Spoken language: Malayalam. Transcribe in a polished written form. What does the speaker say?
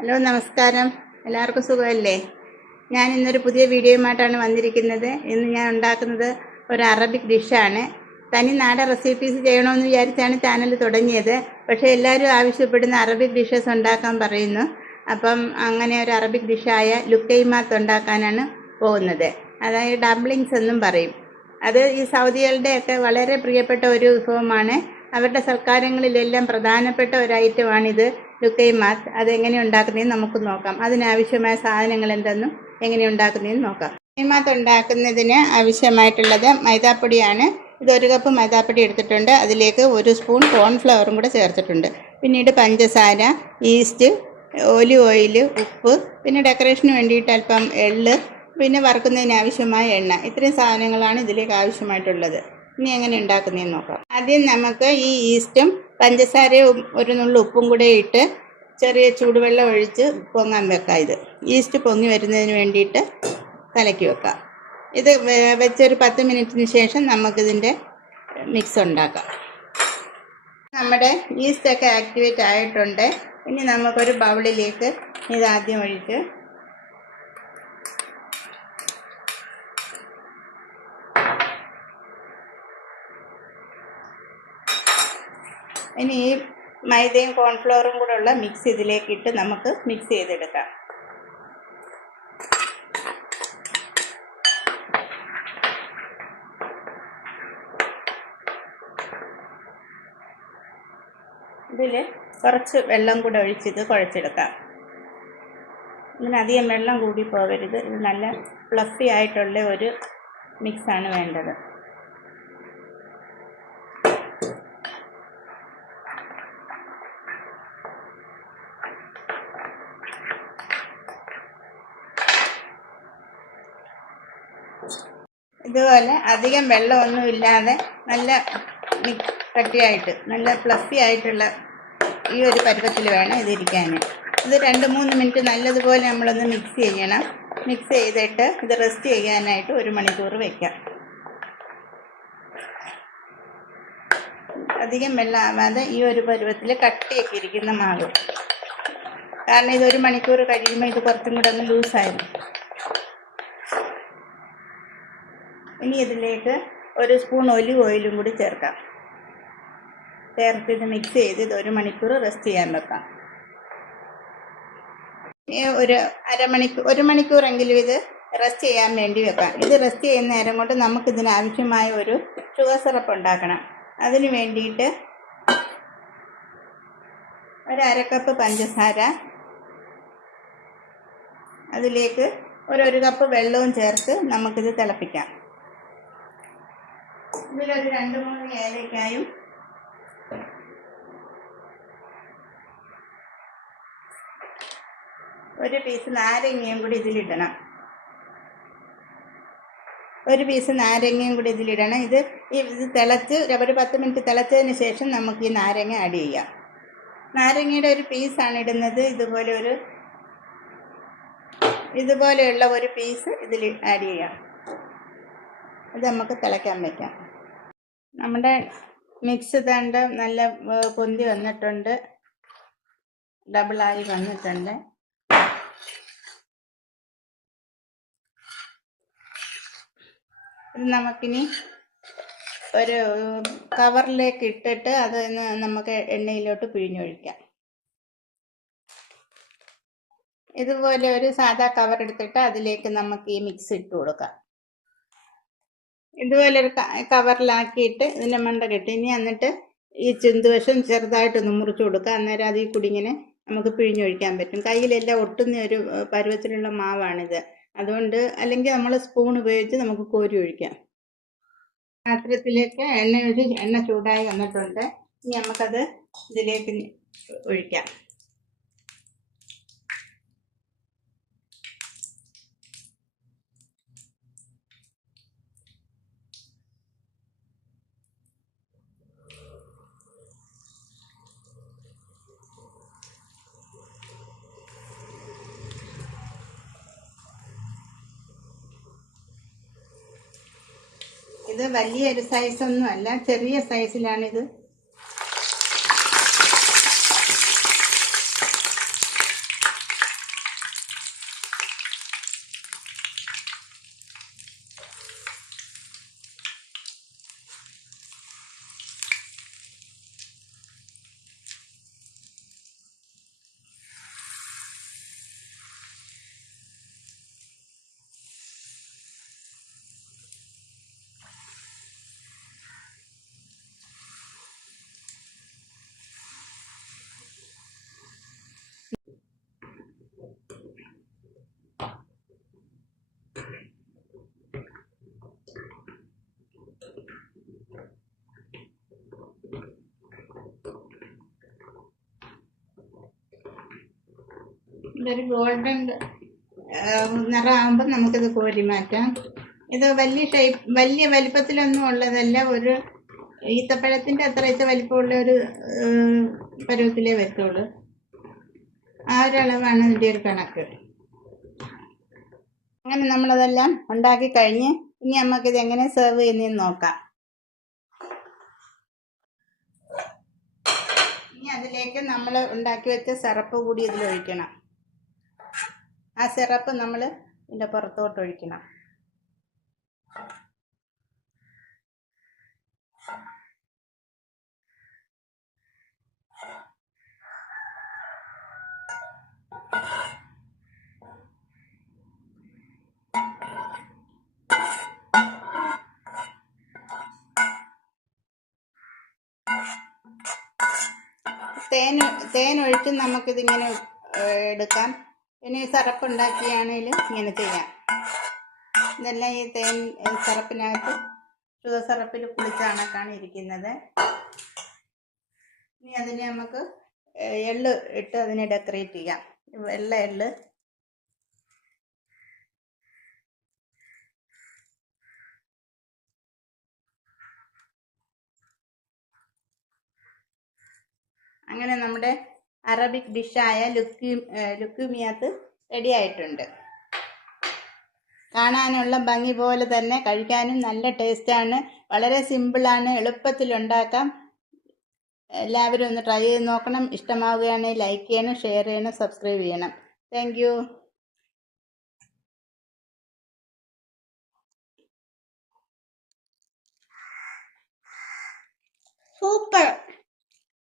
ഹലോ നമസ്കാരം, എല്ലാവർക്കും സുഖമല്ലേ? ഞാൻ ഇന്നൊരു പുതിയ വീഡിയോയുമായിട്ടാണ് വന്നിരിക്കുന്നത്. ഇന്ന് ഞാൻ ഉണ്ടാക്കുന്നത് ഒരു അറബിക് ഡിഷാണ്. തനി നാടൻ റെസിപ്പീസ് ചെയ്യണമെന്ന് വിചാരിച്ചാണ് ചാനൽ തുടങ്ങിയത്. പക്ഷേ എല്ലാവരും ആവശ്യപ്പെടുന്ന അറബിക് ഡിഷസ് ഉണ്ടാക്കാൻ പറയുന്നു. അപ്പം അങ്ങനെ ഒരു അറബിക് ഡിഷായ ലുക്കൈമാത്ത് ഉണ്ടാക്കാനാണ് പോകുന്നത്. അതായത് ഡംപ്ലിങ്സ് എന്നും പറയും. അത് ഈ സൗദികളുടെയൊക്കെ വളരെ പ്രിയപ്പെട്ട ഒരു വിഭവമാണ്. അവരുടെ സൽക്കാരങ്ങളിലെല്ലാം പ്രധാനപ്പെട്ട ഒരു ഐറ്റമാണിത്, ലുക്കൈമാത്ത്. അതെങ്ങനെ ഉണ്ടാക്കുന്നതെന്ന് നമുക്ക് നോക്കാം. അതിനാവശ്യമായ സാധനങ്ങൾ എന്തെന്നും എങ്ങനെ ഉണ്ടാക്കുന്നതെന്ന് നോക്കാം. ലുക്കൈമാത്ത് ഉണ്ടാക്കുന്നതിന് ആവശ്യമായിട്ടുള്ളത് മൈദാപ്പൊടിയാണ്. ഇത് 1 കപ്പ് മൈദാപ്പൊടി എടുത്തിട്ടുണ്ട്. അതിലേക്ക് 1 സ്പൂൺ കോൺഫ്ലവറും കൂടെ ചേർത്തിട്ടുണ്ട്. പിന്നീട് പഞ്ചസാര, ഈസ്റ്റ്, ഒലിവ് ഓയിൽ, ഉപ്പ്, പിന്നെ ഡെക്കറേഷന് വേണ്ടിയിട്ട് അല്പം എള്ള്, പിന്നെ വറുക്കുന്നതിന് ആവശ്യമായ എണ്ണ. ഇത്രയും സാധനങ്ങളാണ് ഇതിലേക്ക് ആവശ്യമായിട്ടുള്ളത്. ഇനി എങ്ങനെ ഉണ്ടാക്കുന്നതെന്ന് നോക്കാം. ആദ്യം നമുക്ക് ഈ ഈസ്റ്റും പഞ്ചസാരയും 1 നുള്ളു ഉപ്പും കൂടെ ഇട്ട് ചെറിയ ചൂടുവെള്ളം ഒഴിച്ച് പൊങ്ങാൻ വെക്കാം. ഇത് ഈസ്റ്റ് പൊങ്ങി വരുന്നതിന് വേണ്ടിയിട്ട് കലക്കി വെക്കാം. ഇത് വെച്ചൊരു 10 മിനിറ്റിന് ശേഷം നമുക്കിതിൻ്റെ മിക്സ് ഉണ്ടാക്കാം. നമ്മുടെ ഈസ്റ്റൊക്കെ ആക്ടിവേറ്റ് ആയിട്ടുണ്ട്. ഇനി നമുക്കൊരു ബൗളിലേക്ക് ഇതാദ്യം ഒഴിച്ച് ഇനി ഈ മൈദയും കോൺഫ്ലവറും കൂടെ ഉള്ള മിക്സ് ഇതിലേക്കിട്ട് നമുക്ക് മിക്സ് ചെയ്തെടുക്കാം. ഇതിൽ കുറച്ച് വെള്ളം കൂടെ ഒഴിച്ചിത് കുഴച്ചെടുക്കാം. ഇതിനധികം വെള്ളം കൂടി പോകരുത്. ഇത് നല്ല ഫ്ലഫി ആയിട്ടുള്ള ഒരു മിക്സാണ് വേണ്ടത്. ഇതുപോലെ അധികം വെള്ളമൊന്നും ഇല്ലാതെ നല്ല കട്ടിയായിട്ട് നല്ല ഫ്ലഫി ആയിട്ടുള്ള ഈ ഒരു പരുവത്തിൽ വേണം ഇതിരിക്കാൻ. ഇത് 2-3 മിനിറ്റ് നല്ലതുപോലെ നമ്മളൊന്ന് മിക്സ് ചെയ്യണം. മിക്സ് ചെയ്തിട്ട് ഇത് റെസ്റ്റ് ചെയ്യാനായിട്ട് 1 മണിക്കൂർ വയ്ക്കാം. അധികം വെള്ളം ആവാതെ ഈ ഒരു പരുവത്തിൽ കട്ടിയൊക്കെ ഇരിക്കുന്ന മാവ്. കാരണം ഇത് 1 മണിക്കൂർ കഴിയുമ്പോൾ ഇത് കുറച്ചും കൂടെ ഒന്ന് ലൂസായിരുന്നു. ഇനി ഇതിലേക്ക് 1 സ്പൂൺ ഒലിവ് ഓയിലും കൂടി ചേർക്കാം. ചേർത്ത് ഇത് മിക്സ് ചെയ്ത് ഇത് 1 മണിക്കൂർ റെസ്റ്റ് ചെയ്യാൻ വെക്കാം. ഒരു അരമണിക്കൂർ 1 മണിക്കൂറെങ്കിലും ഇത് റെസ്റ്റ് ചെയ്യാൻ വേണ്ടി വെക്കാം. ഇത് റെസ്റ്റ് ചെയ്യുന്ന നേരം കൊണ്ട് നമുക്കിതിന് ആവശ്യമായ ഒരു ഷുഗർ സിറപ്പ് ഉണ്ടാക്കണം. അതിന് വേണ്ടിയിട്ട് 1/2 കപ്പ് പഞ്ചസാര, അതിലേക്ക് 1 കപ്പ് വെള്ളവും ചേർത്ത് നമുക്കിത് തിളപ്പിക്കാം. ഇതിലൊരു 2-3 ഏലക്കായും ഒരു പീസ് നാരങ്ങയും കൂടി ഇതിലിടണം. ഇത് തിളച്ച് ഒരു 10 മിനിറ്റ് തിളച്ചതിന് ശേഷം നമുക്ക് ഈ നാരങ്ങ ആഡ് ചെയ്യാം. നാരങ്ങയുടെ ഒരു പീസാണ് ഇടുന്നത്. ഇതുപോലെയുള്ള ഒരു പീസ് ഇതിൽ ആഡ് ചെയ്യാം. ഇത് നമുക്ക് തിളയ്ക്കാൻ വയ്ക്കാം. നമ്മുടെ മിക്സ് തണ്ട് നല്ല പൊന്തി വന്നിട്ടുണ്ട്, ഡബിളായി വന്നിട്ടുണ്ട്. ഇത് നമുക്കിനി ഒരു കവറിലേക്ക് ഇട്ടിട്ട് അത് നമുക്ക് എണ്ണയിലോട്ട് പിഴിഞ്ഞൊഴിക്കാം. ഇതുപോലെ ഒരു സാധാ കവർ എടുത്തിട്ട് അതിലേക്ക് നമുക്ക് ഈ മിക്സ് ഇട്ട് കൊടുക്കാം. ഇതുപോലെ ഒരു കവറിലാക്കിയിട്ട് ഇതിൻ്റെ മണ്ട കെട്ടി എന്നിട്ട് ഈ ചുണ്ടുവശം ചെറുതായിട്ടൊന്ന് മുറിച്ച് കൊടുക്കുക. അന്നേരം അതിൽ കൂടി ഇങ്ങനെ നമുക്ക് പിഴിഞ്ഞൊഴിക്കാൻ പറ്റും. കയ്യിലെല്ലാം ഒട്ടുന്ന ഒരു പരുവത്തിലുള്ള മാവാണിത്. അതുകൊണ്ട് അല്ലെങ്കിൽ നമ്മൾ സ്പൂൺ ഉപയോഗിച്ച് നമുക്ക് കോരി ഒഴിക്കാം. പാത്രത്തിലേക്ക് എണ്ണ ചൂടായി വന്നിട്ടുണ്ട്. ഇനി നമുക്കത് ഇതിലേക്ക് ഒഴിക്കാം. ഇത് വലിയൊരു സൈസൊന്നും അല്ല, ചെറിയ സൈസിലാണിത്. ഇതൊരു ഗോൾഡൻ നിറമാകുമ്പോൾ നമുക്കിത് കോരി മാറ്റാം. ഇത് വലിയ വലിപ്പത്തിലൊന്നും ഉള്ളതല്ല. ഒരു ഈത്തപ്പഴത്തിൻ്റെ അത്രയൊക്കെ വലിപ്പമുള്ള ഒരു പരുവത്തിലേ വരത്തുള്ളൂ. ആ ഒരളവാണ് ഇതിൻ്റെ ഒരു കണക്ക്. അങ്ങനെ നമ്മളതെല്ലാം ഉണ്ടാക്കി കഴിഞ്ഞ് ഇനി നമുക്കിത് എങ്ങനെ സെർവ് ചെയ്യുന്നതെന്ന് നോക്കാം. ഇനി അതിലേക്ക് നമ്മൾ ഉണ്ടാക്കി വെച്ച സിറപ്പ് കൂടി ഇതിലൊഴിക്കണം. ആ സിറപ്പ് നമ്മൾ ഇതിൻ്റെ പുറത്തോട്ട് ഒഴിക്കണം. തേൻ ഒഴിച്ച് നമുക്കിതിങ്ങനെ എടുക്കാം. ഇനി സിറപ്പ് ഉണ്ടാക്കിയാണെങ്കിലും ഇങ്ങനെ ചെയ്യാം. ഇതെല്ലാം ഈ സിറപ്പിനകത്ത് ഷുഗർ സിറപ്പിൽ കുളിച്ച കണക്കാണ് ഇരിക്കുന്നത്. ഇനി അതിനെ നമുക്ക് എള്ള് ഇട്ട് അതിനെ ഡെക്കറേറ്റ് ചെയ്യാം. വെള്ള എള്ള് അങ്ങനെ നമ്മുടെ അറബിക് ഡിഷായ ലുക്കൂമിയാത്ത് റെഡി ആയിട്ടുണ്ട്. കാണാനുള്ള ഭംഗി പോലെ തന്നെ കഴിക്കാനും നല്ല ടേസ്റ്റാണ്. വളരെ സിമ്പിളാണ്, എളുപ്പത്തിലുണ്ടാക്കാം. എല്ലാവരും ഒന്ന് ട്രൈ ചെയ്ത് നോക്കണം. ഇഷ്ടമാവുകയാണെങ്കിൽ ലൈക്ക് ചെയ്യണം, ഷെയർ ചെയ്യണം, സബ്സ്ക്രൈബ് ചെയ്യണം. Thank you. സൂപ്പർ.